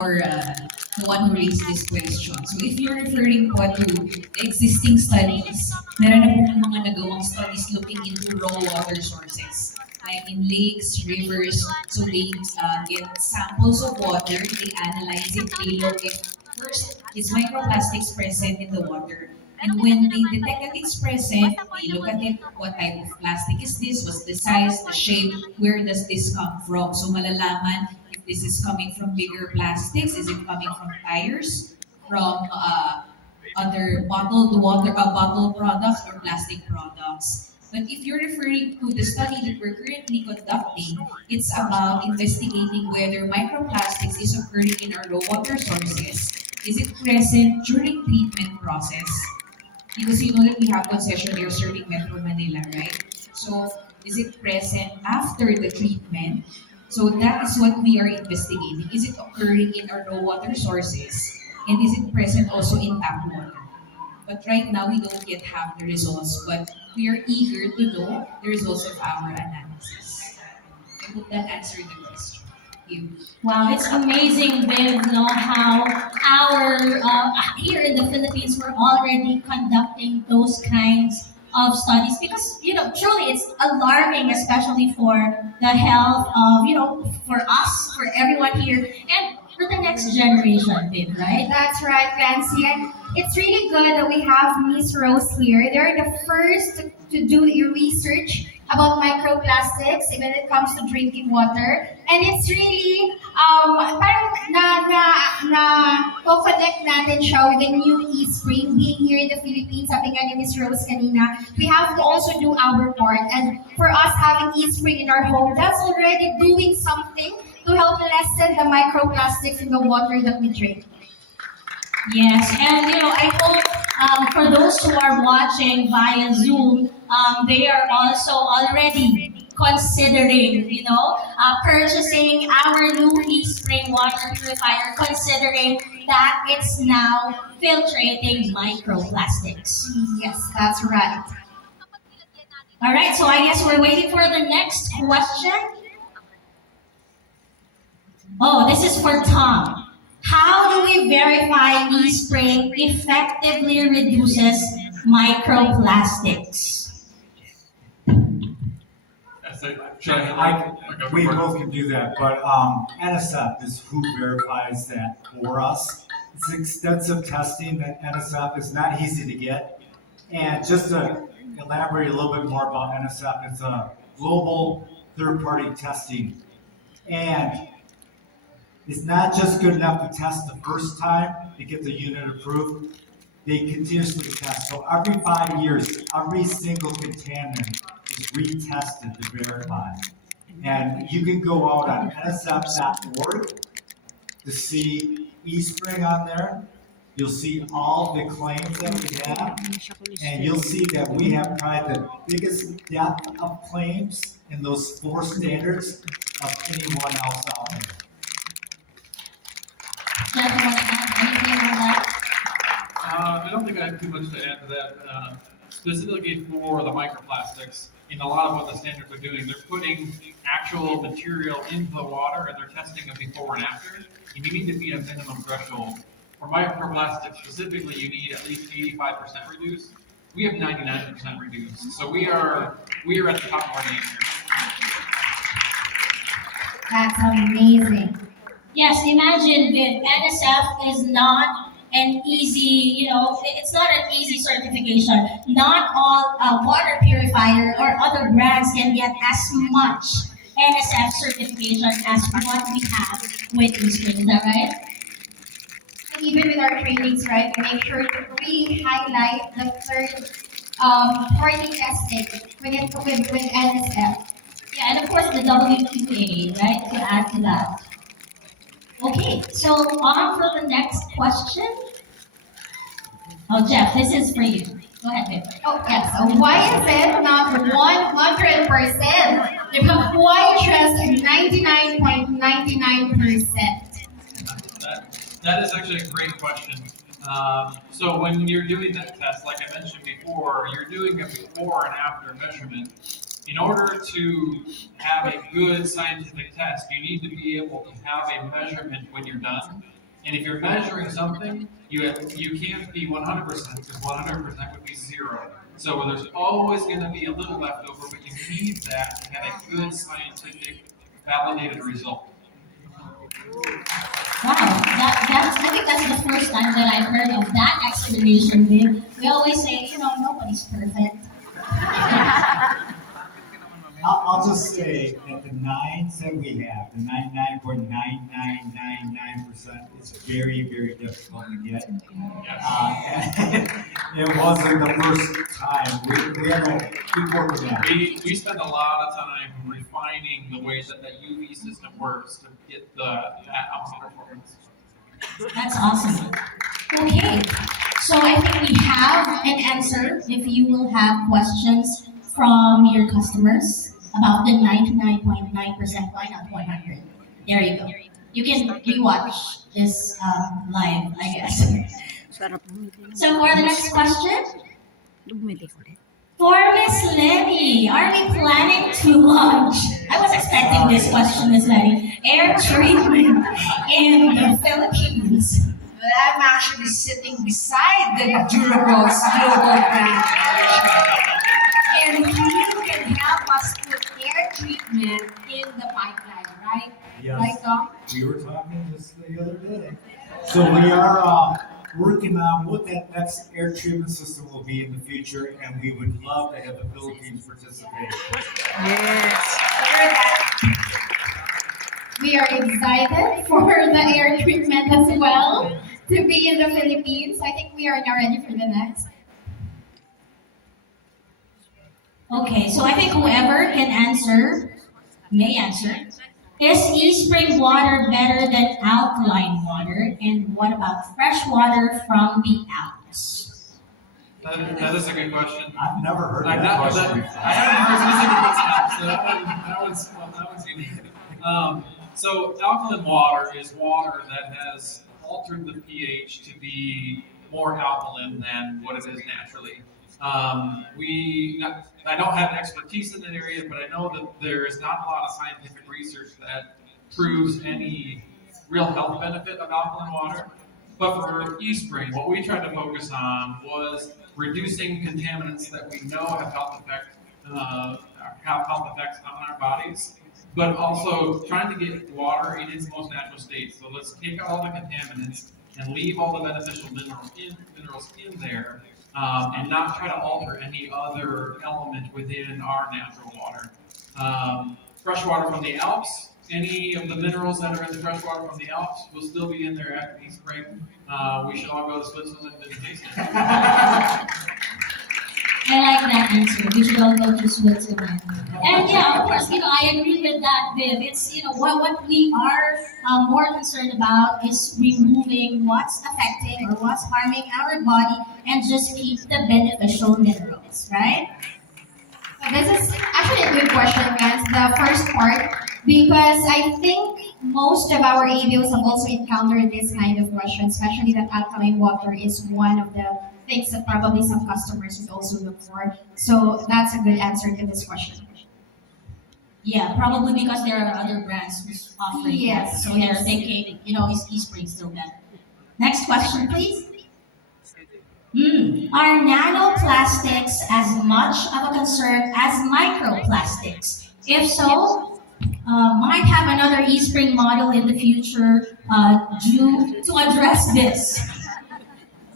or the one who raised this question. So if you're referring po to existing studies, meron na pong mga nagawang studies looking into raw water sources. Like in lakes, rivers, so they get samples of water, they analyze it, they look at first, is microplastics present in the water? And when they detect that it's present, they look at it, what type of plastic is this, what's the size, the shape, where does this come from? So malalaman if this is coming from bigger plastics, is it coming from tires, from other bottled water, bottled products or plastic products. But if you're referring to the study that we're currently conducting, it's about investigating whether microplastics is occurring in our raw water sources. Is it present during treatment process? Because you know that we have concessionaires serving Metro Manila, right? So is it present after the treatment? So that is what we are investigating. Is it occurring in our raw water sources? And is it present also in tap water? But right now, we don't yet have the results, but we are eager to know the results of our analysis. I hope that answered the question. Thank you. Wow, it's amazing, Viv, no, how our here in the Philippines we're already conducting those kinds of studies because truly it's alarming, especially for the health of for us, for everyone here, and for the next generation, Viv, right? That's right, Clancy. And it's really good that we have Miss Rose here. They're the first to do your research about microplastics when it comes to drinking water. And it's really, parang connect natin siya with the new ESpring being here in the Philippines. Sabi nga ni Miss Rose kanina, we have to also do our part. And for us having ESpring in our home, that's already doing something to help lessen the microplastics in the water that we drink. Yes, and I hope for those who are watching via Zoom, they are also already considering, purchasing our new spring water purifier, considering that it's now filtrating microplastics. Yes, that's right. All right, so I guess we're waiting for the next question. Oh, this is for Tom. How do we verify ESpring effectively reduces microplastics? We both can do that, but NSF is who verifies that for us. It's extensive testing that NSF is not easy to get. And just to elaborate a little bit more about NSF, it's a global third-party testing. And it's not just good enough to test the first time to get the unit approved. They continuously test. So every 5 years, every single contaminant is retested to verify. And you can go out on nsf.org to see ESpring on there. You'll see all the claims that we have, and you'll see that we have probably the biggest depth of claims in those 4 standards of anyone else out there. Jeff, you want to add anything on that? I don't think I have too much to add to that. Specifically for the microplastics, in a lot of what the standards are doing, they're putting actual material into the water and they're testing it before and after. And you need to be a minimum threshold. For microplastics specifically, you need at least 85% reduced. We have 99% reduced. So we are at the top of our game here. That's amazing. Yes, imagine that NSF is not an easy, it's not an easy certification. Not all water purifier or other brands can get as much NSF certification as what we have with ESpring. Is that right? And even with our trainings, right, we make sure to really highlight the third party testing with NSF. Yeah, and of course the WQA, right, to add to that. Okay, so on for the next question. Oh, Jeff, this is for you. Go ahead, Viv. Oh, yes. So why is it not 100%? Why just 99.99%? That is actually a great question. So when you're doing that test, like I mentioned before, you're doing a before and after measurement. In order to have a good scientific test, you need to be able to have a measurement when you're done. And if you're measuring something, you can't be 100% because 100% would be zero. So there's always going to be a little left over, but you need that to have a good scientific validated result. Wow, I think that's the first time that I've heard of that explanation, Viv. We always say, nobody's perfect. I'll just say that the nines that we have, the 99.9999%, is very, very difficult to get. And it wasn't the first time. We had to keep working at it. We spend a lot of time refining the way that the UV system works to get that optimal performance. That's awesome. Okay, so I think we have an answer if you will have questions from your customers about the 99.9%, why not 100? There you go. You can rewatch this live, I guess. So for the next question, for Miss Lenny, are we planning to launch? I was expecting this question, Miss Lenny. Air treatment in the Philippines. Well, I'm actually sitting beside the Durables global brand and you can help us put air treatment in the pipeline, right? Yes. Right, Tom? We were talking just the other day. So we are working on what that next air treatment system will be in the future, and we would love to have the Philippines participate. We are excited for the air treatment as well to be in the Philippines. I think we are now ready for the next. Okay, so I think whoever can answer, may answer. Is ESpring water better than alkaline water? And what about fresh water from the Alps? That is a good question. I've never heard I, that that, question that, before. I haven't heard specific questions, so that one's unique. So alkaline water is water that has altered the pH to be more alkaline than what it is naturally. I don't have expertise in that area, but I know that there is not a lot of scientific research that proves any real health benefit of alkaline water. But for ESpring, what we tried to focus on was reducing contaminants that we know have health effects on our bodies, but also trying to get water in its most natural state. So let's take out all the contaminants and leave all the beneficial minerals in there, and not try to alter any other element within our natural water. Fresh water from the Alps, any of the minerals that are in the fresh water from the Alps will still be in there at ESpring. We should all go to Switzerland and taste it. I like that answer. We should all go to Switzerland. And yeah, of course, I agree with that, Viv. It's, what we are more concerned about is removing what's affecting or what's harming our body and just keep the beneficial minerals, right? So this is actually a good question, guys. The first part, because I think most of our ABOs have also encountered this kind of question, especially that alkaline water is one of the things that probably some customers would also look for. So that's a good answer to this question. Yeah, probably because there are other brands who's offering Yes, that. So they're yes. thinking, is ESpring still better? Next question, please. Are nanoplastics as much of a concern as microplastics? If so, might have another ESpring model in the future due to address this.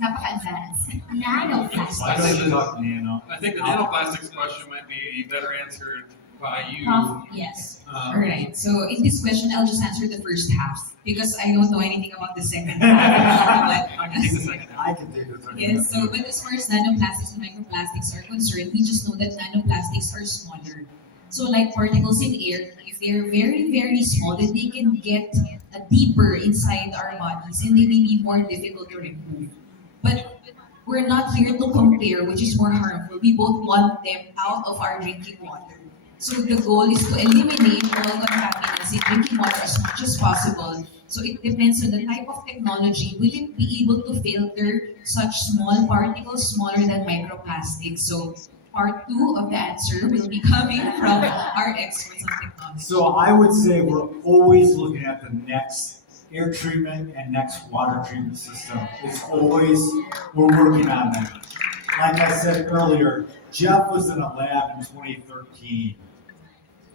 Napaka-advanced. Why Nanoplastics. don't you talk nano? I think the nanoplastics question might be better answered by you. Yes. Alright, so in this question, I'll just answer the first half because I don't know anything about the second half. I can take the second. I can take this one. Yes, so but as far as nanoplastics and microplastics are concerned, we just know that nanoplastics are smaller. So like particles in air, if they're very, very small, then they can get deeper inside our bodies and they may be more difficult to remove. But we're not here to compare which is more harmful. We both want them out of our drinking water. So the goal is to eliminate all contaminants in drinking water as much as possible. So it depends on the type of technology. Will it be able to filter such small particles, smaller than microplastics? So part two of the answer will be coming from our experts on technology. So I would say we're always looking at the next air treatment and next water treatment system. It's always, we're working on that. Like I said earlier, Jeff was in a lab in 2013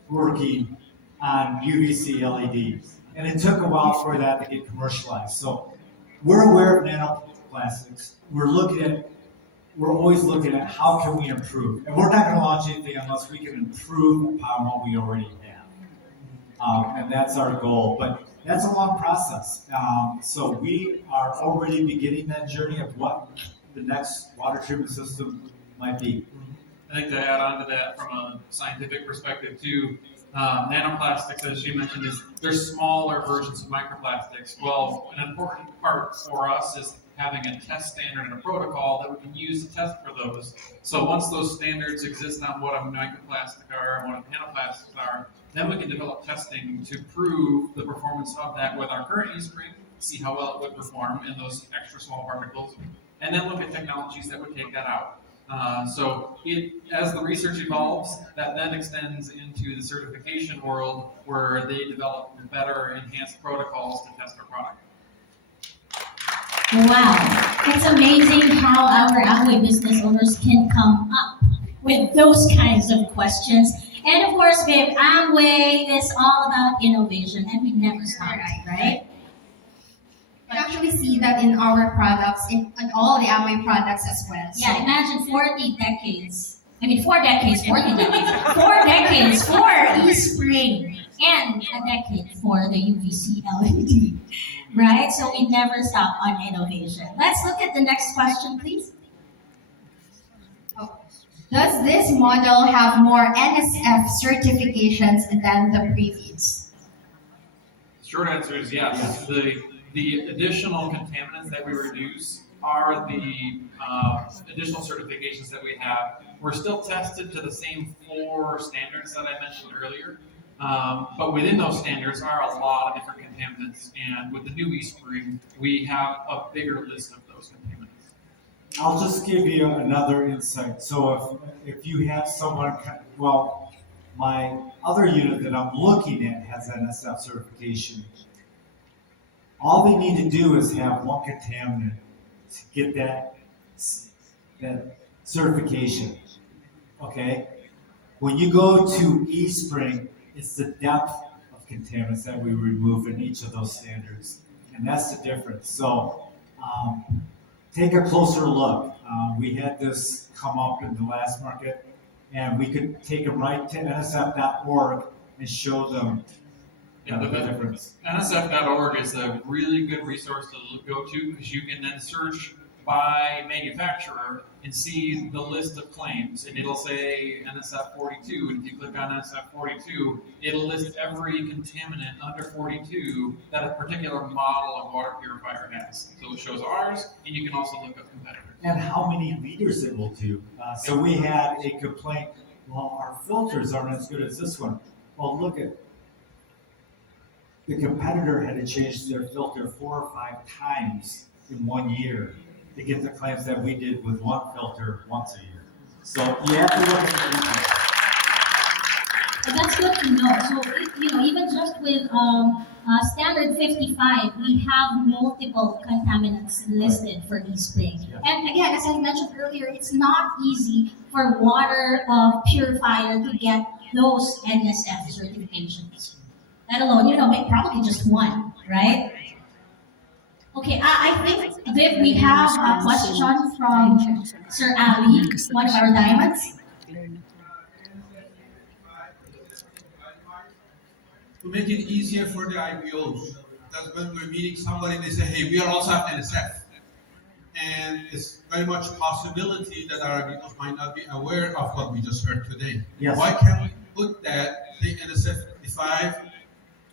working on UVC LEDs. And it took a while for that to get commercialized. So we're aware of nanoplastics. We're always looking at how can we improve. And we're not going to launch anything unless we can improve upon what we already have. And that's our goal. But that's a long process. So we are already beginning that journey of what the next water treatment system might be. I think to add on to that from a scientific perspective too, nanoplastics, as you mentioned, they're smaller versions of microplastics. Well, an important part for us is having a test standard and a protocol that we can use to test for those. So once those standards exist on what a microplastic are and what a nanoplastics are, then we can develop testing to prove the performance of that with our current ESpring, see how well it would perform in those extra small particles, and then look at technologies that would take that out. As the research evolves, that then extends into the certification world where they develop better enhanced protocols to test our product. Wow, it's amazing how our Amway business owners can come up with those kinds of questions. And of course, babe, Amway is all about innovation and we never stop, right? You actually see that in our products, in all the Amway products as well. So, Yeah, imagine 40 decades. I mean, 4 decades, 40 decades. 4 decades for ESpring and a decade for the UVC LED, right? So we never stop on innovation. Let's look at the next question, please. does this model have more NSF certifications than the previous? Short answer is yes. The additional contaminants that we reduce are the additional certifications that we have. We're still tested to the same 4 standards that I mentioned earlier, but within those standards are a lot of different contaminants. And with the new ESpring, we have a bigger list of those contaminants. I'll just give you another insight. So if you have someone, well, my other unit that I'm looking at has NSF certification. All they need to do is have one contaminant to get that certification. Okay? When you go to ESpring, it's the depth of contaminants that we remove in each of those standards. And that's the difference. So take a closer look. We had this come up in the last market, and we could take them right to nsf.org and show them Yeah, the difference. NSF.org is a really good resource to go to because you can then search by manufacturer and see the list of claims. And it'll say NSF 42. And if you click on NSF 42, it'll list every contaminant under 42 that a particular model of water purifier has. So it shows ours, and you can also look up competitors. And how many liters it will do. So we had a complaint, well, our filters aren't as good as this one. Well, look at, the competitor had to change their filter 4 or 5 times in 1 year to get the claims that we did with one filter once a year. So you have to look at everything. But that's good to know. So, even just with standard 55, we have multiple contaminants listed for ESpring. Yeah. And again, as I mentioned earlier, it's not easy for water purifier to get those NSF certifications. Let alone, probably just one, right? Okay, I think that we have a question from Sir Ali, one of our diamonds. To make it easier for the IPOs, because when we're meeting somebody, they say, hey, we also have NSF. And it's very much possibility that our IPOs might not be aware of what we just heard today. Yes. Why can't we put that, the NSF 55,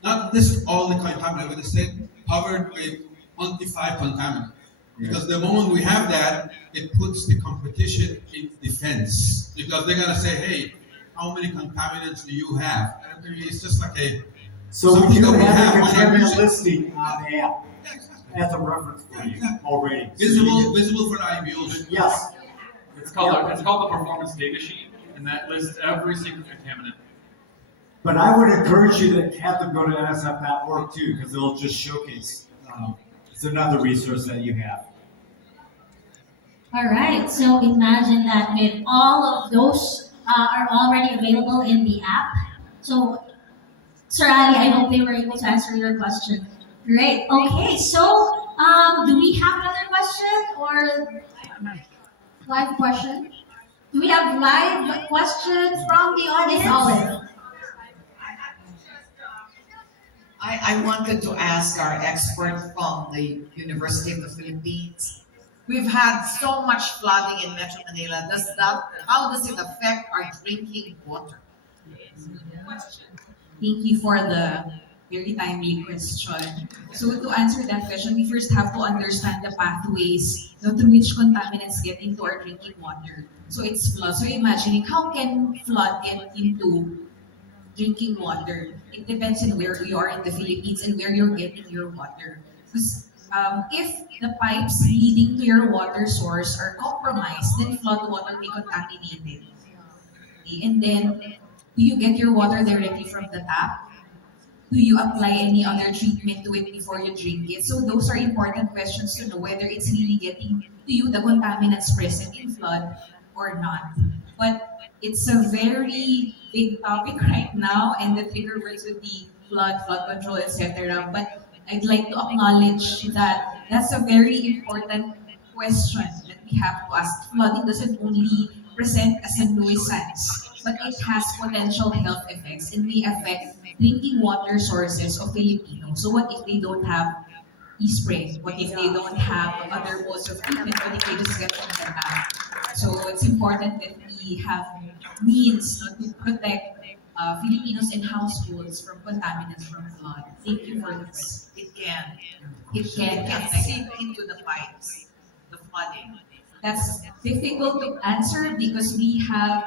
not list all the contaminants, but instead covered with only 5 contaminants? Because the moment we have that, it puts the competition in defense. Because they're gonna say, hey, how many contaminants do you have? And I mean, it's just like a So we something do that we have a why not use contaminant it? listing on the app Yeah, exactly. as a reference for you already. Visible for the IBOs. Yes, It's called the performance data sheet, and that lists every single contaminant. But I would encourage you to have them go to nsf.org too, because it'll just showcase. It's another resource that you have. All right, so imagine that with all of those are already available in the app. So, Sir Ali, I hope they were able to answer your question. Great. Okay, so do we have another question or Live question. do we have live questions from the Miss audience? Olive. I wanted to ask our expert from the University of the Philippines. We've had so much flooding in Metro Manila. How does it affect our drinking water? Thank you for the very timely question. So to answer that question, we first have to understand the pathways through which contaminants get into our drinking water. So it's flood. So imagining how can flood get into drinking water? It depends on where you are in the Philippines and where you're getting your water. Because if the pipes leading to your water source are compromised, then flood water may contaminated. And then, do you get your water directly from the tap? Do you apply any other treatment to it before you drink it? So those are important questions to know whether it's really getting to you the contaminants present in flood or not. But it's a very big topic right now, and the trigger words would be flood control, etc. But I'd like to acknowledge that that's a very important question that we have to ask. Flooding doesn't only present as a nuisance, but it has potential health effects and may affect drinking water sources of Filipinos. So what if they don't have ESpring? What if they don't have other modes of treatment? What if they just get from the tap? So it's important that we have means to protect Filipinos and households from contaminants from flood. Thank you for the question. It can. It can It can affect. seep into the pipes, the flooding. That's difficult to answer because we have,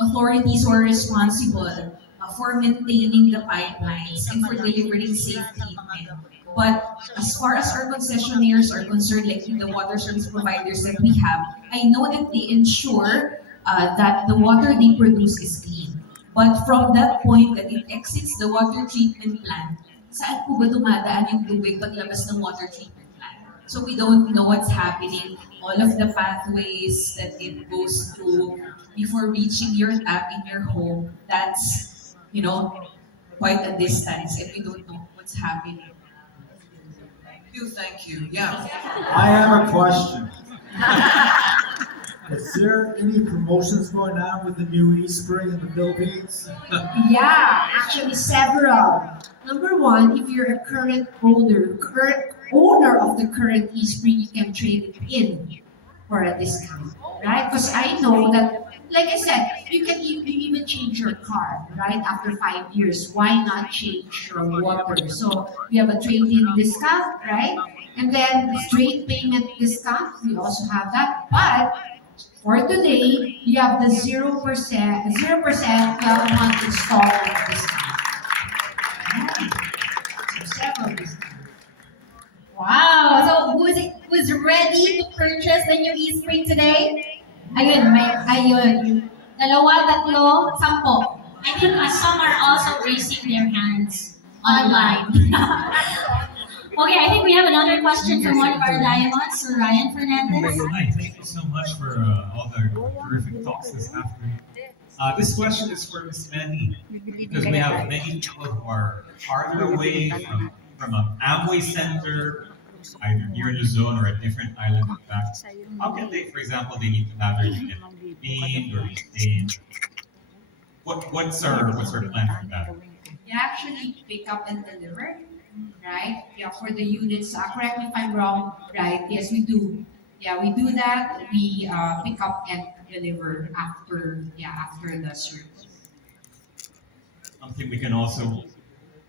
authorities who are responsible for maintaining the pipelines and for delivering safe treatment. But as far as our concessionaires are concerned, like the water service providers that we have, I know that they ensure that the water they produce is clean. But from that point that it exits the water treatment plant, saan po ba dumadaan yung tubig paglabas ng water treatment plant? So we don't know what's happening, all of the pathways that it goes through before reaching your tap in your home. That's, quite a distance and we don't know what's happening. Thank you. Yeah. I have a question. Is there any promotions going on with the new ESpring in the Philippines? Yeah, actually several. Number one, if you're a current owner of the current eSpring, you can trade it in for a discount, right? Because I know that, like I said, you even change your car, right? After 5 years, why not change your water? So we have a trade-in discount, right? And then straight payment discount, we also have that. But for today, you have the 0%, 12 month installment discount. So several discounts. Wow! So who's ready to purchase the new eSpring today? Ayun. Dalawa, tatlo, sampo. I think some are also raising their hands online. Okay, I think we have another question from one of our diamonds, Sir Ryan Fernandez. Hi, thank you so much for all the terrific talks this afternoon. This question is for Miss Manny, because we have many people who are farther away from an Amway center, either here in the zone or a different island in fact. How can they, for example, they need to have their unit cleaned or maintained? What's our plan for that? You actually pick up and deliver, right? Yeah, for the units. Correct me if I'm wrong, right? Yes, we do. Yeah, we do that. We pick up and deliver after the service. Something we can also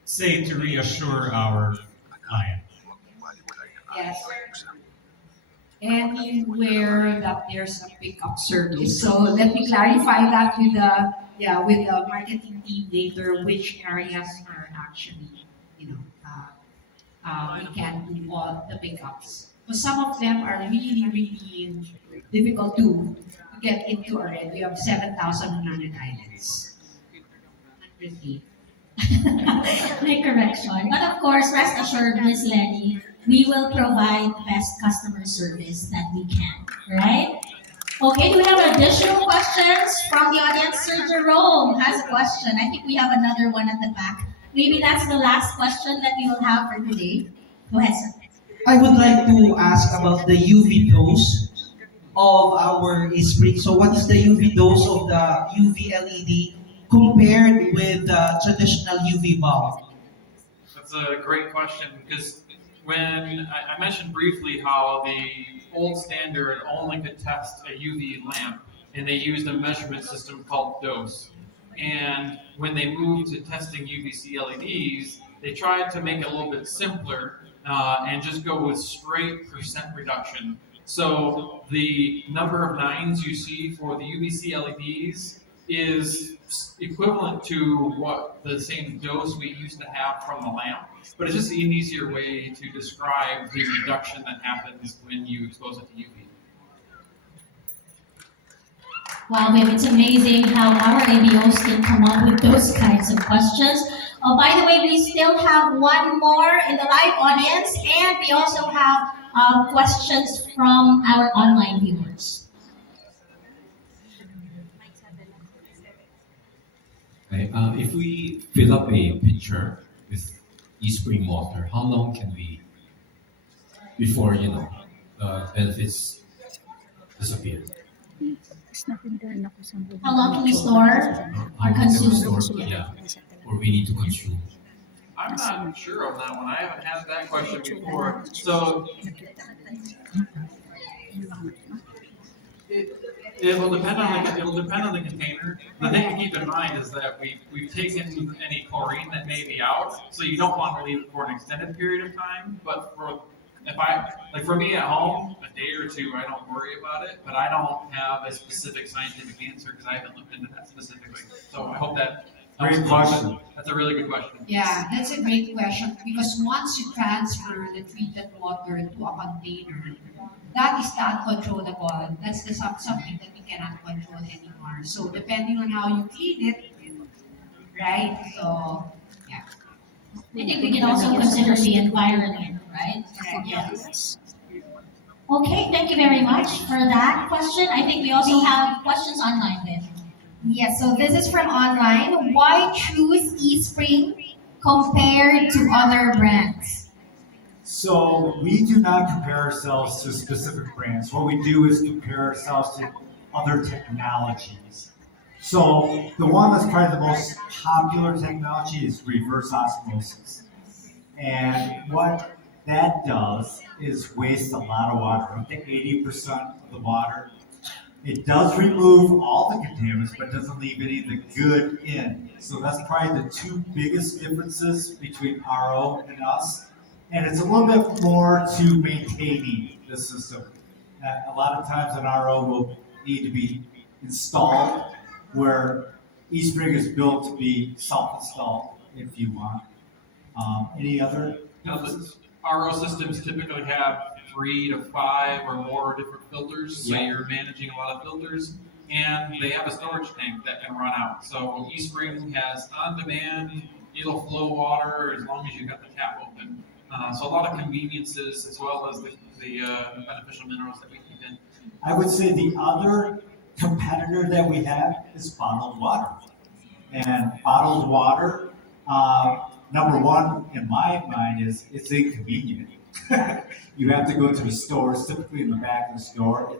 say to reassure our client. Yes. Anywhere that there's a pickup service. So let me clarify that with the marketing team later, which areas are actually, we can do all the pickups. So some of them are really, really difficult to get into already. We have 7,100 islands. 100 My correction. But of course, rest assured, Miss Lenny, we will provide best customer service that we can. Right? Okay, do we have additional questions from the audience? Sir Jerome has a question. I think we have another one at the back. Maybe that's the last question that we will have for today. Go ahead, sir. I would like to ask about the UV dose of our ESpring. So what is the UV dose of the UV LED compared with the traditional UV bulb? That's a great question because when I mentioned briefly how the old standard only could test a UV lamp and they used a measurement system called dose. And when they moved to testing UVC LEDs, they tried to make it a little bit simpler and just go with straight percent reduction. So the number of nines you see for the UVC LEDs is equivalent to what the same dose we used to have from the lamp, but it's just an easier way to describe the reduction that happens when you expose it to UV. Wow, babe, it's amazing how our ABOs can come up with those kinds of questions. Oh, by the way, we still have one more in the live audience, and we also have questions from our online viewers. Okay, if we fill up a pitcher with ESpring water, how long can we before the benefits disappear? How long can we store How or long can we consume? store? Yeah, or we need to consume. I'm not sure on that one. I haven't had that question before. So it, it will depend on the container. The thing to keep in mind is that we've taken any chlorine that may be out, so you don't want to leave it for an extended period of time. But for me at home, a day or two, I don't worry about it. But I don't have a specific scientific answer because I haven't looked into that specifically. So I hope that helps. Great question. That's a really good question. Yeah, that's a great question because once you transfer the treated water to a container, that is the uncontrollable. That's something that we cannot control anymore. So depending on how you clean it, right? So yeah. I think we can also consider the environment, right? Right. Yes. Okay, thank you very much for that question. I think we also have questions online then. Yes, so this is from online. Why choose ESpring compared to other brands? So we do not compare ourselves to specific brands. What we do is compare ourselves to other technologies. So the one that's probably the most popular technology is reverse osmosis. And what that does is waste a lot of water, up to 80% of the water. It does remove all the contaminants, but doesn't leave any of the good in. So that's probably the two biggest differences between RO and us. And it's a little bit more to maintaining the system. A lot of times an RO will need to be installed, where ESpring is built to be self-installed if you want. Any other? The RO systems typically have 3 to 5 or more different filters, so Yeah. you're managing a lot of filters, and they have a storage tank that can run out. So eSpring has on-demand, it'll flow water as long as you've got the tap open. So a lot of conveniences as well as the beneficial minerals that we keep in. I would say the other competitor that we have is bottled water. And bottled water, number one in my mind is it's inconvenient. You have to go to the store, it's typically in the back of the store.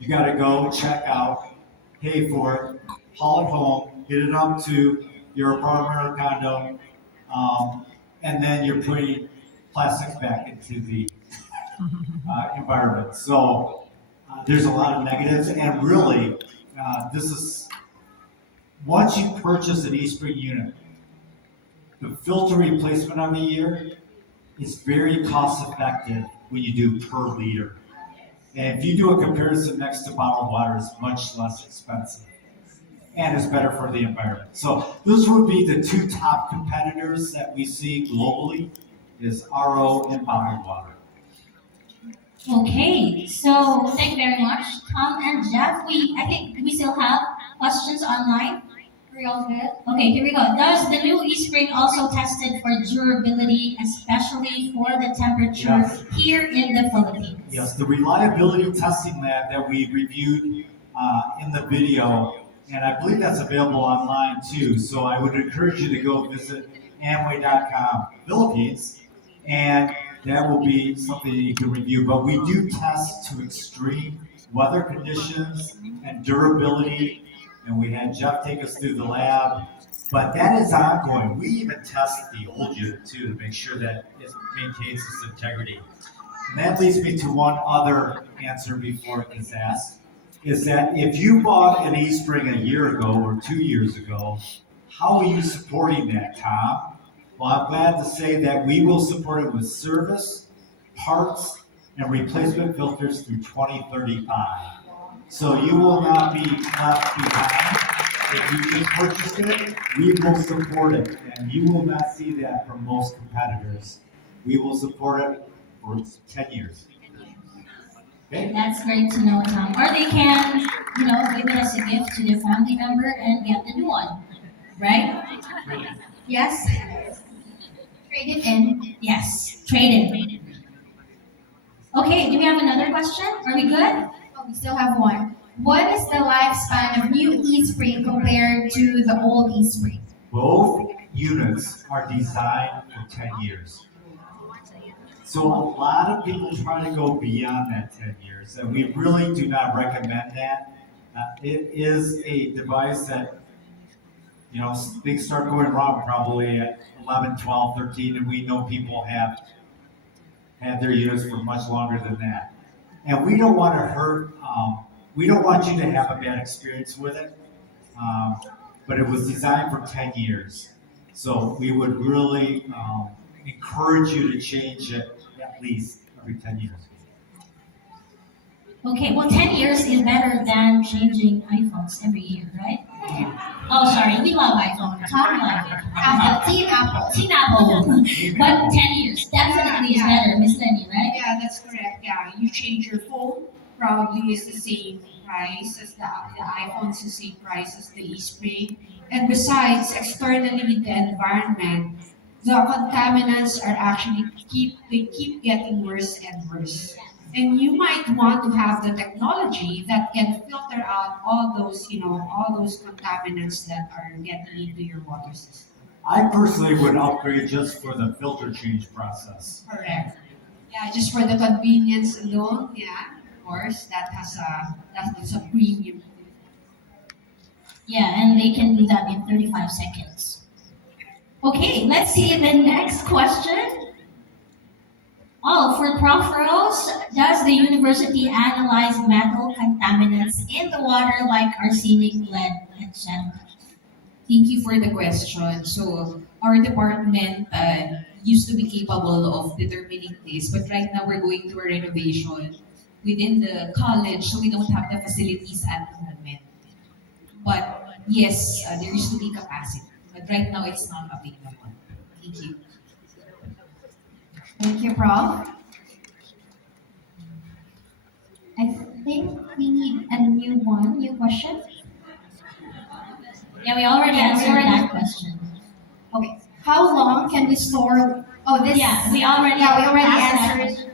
You got to go check out, pay for it, haul it home, get it up to your apartment or condo, and then you're putting plastics back into the environment. So there's a lot of negatives, and really, this is once you purchase an ESpring unit, the filter replacement on the year is very cost effective when you do per liter. And if you do a comparison next to bottled water, it's much less expensive and is better for the environment. So those would be the two top competitors that we see globally is RO and bottled water. Okay, so thank you very much, Tom and Jeff. I think we still have questions online. Are we all good? Okay, here we go. Does the new eSpring also tested for durability, especially for the temperature Yes. here in the Philippines? Yes, the reliability testing lab that we reviewed in the video, and I believe that's available online too. So I would encourage you to go visit Amway.com Philippines, and that will be something you can review. But we do test to extreme weather conditions and durability, and we had Jeff take us through the lab. But that is ongoing. We even test the old unit too to make sure that it maintains its integrity. And that leads me to one other answer before it gets asked, is that if you bought an eSpring a year ago or 2 years ago, how are you supporting that, Tom? Well, I'm glad to say that we will support it with service, parts, and replacement filters through 2035. So you will not be left behind. If you just purchased it, we will support it, and you will not see that from most competitors. We will support it for 10 years. Okay? That's great to know, Tom. Or they can, give it as a gift to their family member and get the new one, right? Yes. Trade it in. Yes, trade in. Okay, do we have another question? Are we good? Oh, we still have one. What is the lifespan of new eSpring compared to the old eSpring? Both units are designed for 10 years. So a lot of people try to go beyond that 10 years, and we really do not recommend that. It is a device that, things start going wrong probably at 11, 12, 13, and we know people have had their units for much longer than that. And we don't want to we don't want you to have a bad experience with it, but it was designed for 10 years. So we would really encourage you to change it at least every 10 years. Okay, well, 10 years is better than changing iPhones every year, right? Oh, sorry, we love iPhone. Tom loves it. Apple. Team Apple. Team Apple. But 10 years definitely is better, Miss Lenny, right? Yeah, that's correct. Yeah, you change your phone, probably is the same price as the iPhone's the same price as the eSpring. And besides, externally in the environment, the contaminants are actually keep getting worse and worse. And you might want to have the technology that can filter out all those contaminants that are getting into your water system. I personally would upgrade just for the filter change process. Correct. Yeah, just for the convenience alone, yeah, of course, that's a premium. Yeah, and they can do that in 35 seconds. Okay, let's see the next question. Oh, for Prof. Rose, does the university analyze metal contaminants in the water like arsenic, lead, etc.? Thank you for the question. So our department used to be capable of determining this, but right now we're going through a renovation within the college, so we don't have the facilities at the moment. But yes, there used to be capacity, but right now it's not available. Thank you. Thank you, Prof. I think we need a new question. Yeah, we already answered that question. Okay. How long can we store? Oh, this. Yeah, we already asked that answered.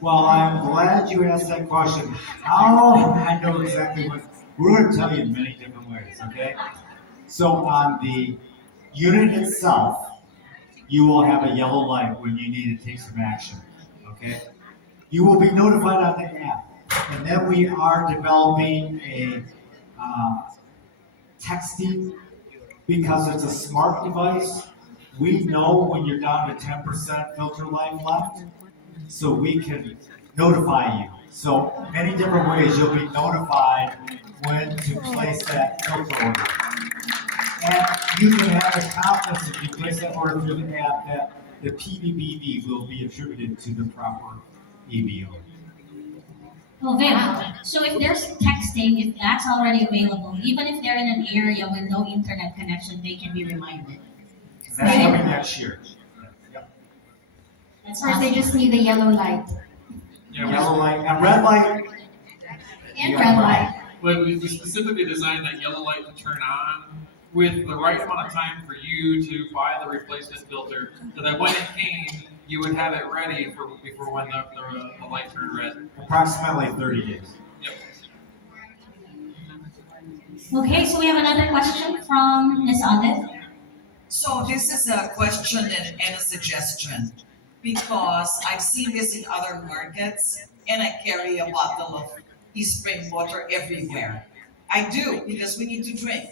Well, I'm glad you asked that question. How? I know exactly what, we're going to tell you in many different ways, okay? So on the unit itself, you will have a yellow light when you need to take some action, okay? You will be notified on the app. And then we are developing a texting because it's a smart device. We know when you're down to 10% filter life left, so we can notify you. So many different ways you'll be notified when to place that filter order. And you can have a confidence if you place that order through the app that the PBBB will be attributed to the proper EBO. Well, Viv, so if there's texting, if that's already available, even if they're in an area with no internet connection, they can be reminded. That's coming next year. Yep. That's First, they awesome. just need the yellow light Yeah, Yellow light and red light. and Yeah, red right. light. but we specifically designed that yellow light to turn on with the right amount of time for you to buy the replacement filter, so that when it came, you would have it ready for before when the light turned red. Approximately 30 days. Yep. Okay, so we have another question from Miss Olive. So this is a question and a suggestion because I've seen this in other markets and I carry a bottle of ESpring water everywhere. I do because we need to drink.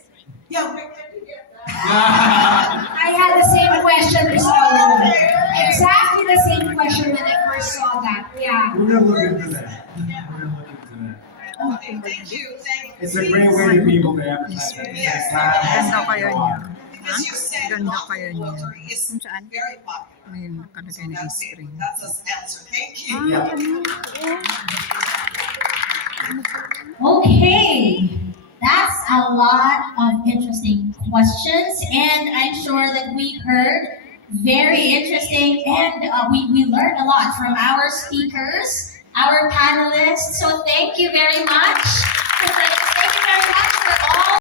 Yeah, where can we get that? I had the same question, Miss Olive. Exactly the same question when I first saw that. Yeah. We're gonna look into that. We're gonna look into that. Okay, thank you. Thank you. It's a great way to be able to advertise at the Yes. same time. Ganda kaya niya. Because you said Ganda bottled kaya niya. water is Kung saan? very popular. Ngayon, nakalagay na That's it. e-spring. That's the answer. Thank you. Yeah. Okay, that's a lot of interesting questions, and I'm sure that we heard very interesting, and we learned a lot from our speakers, our panelists. So thank you very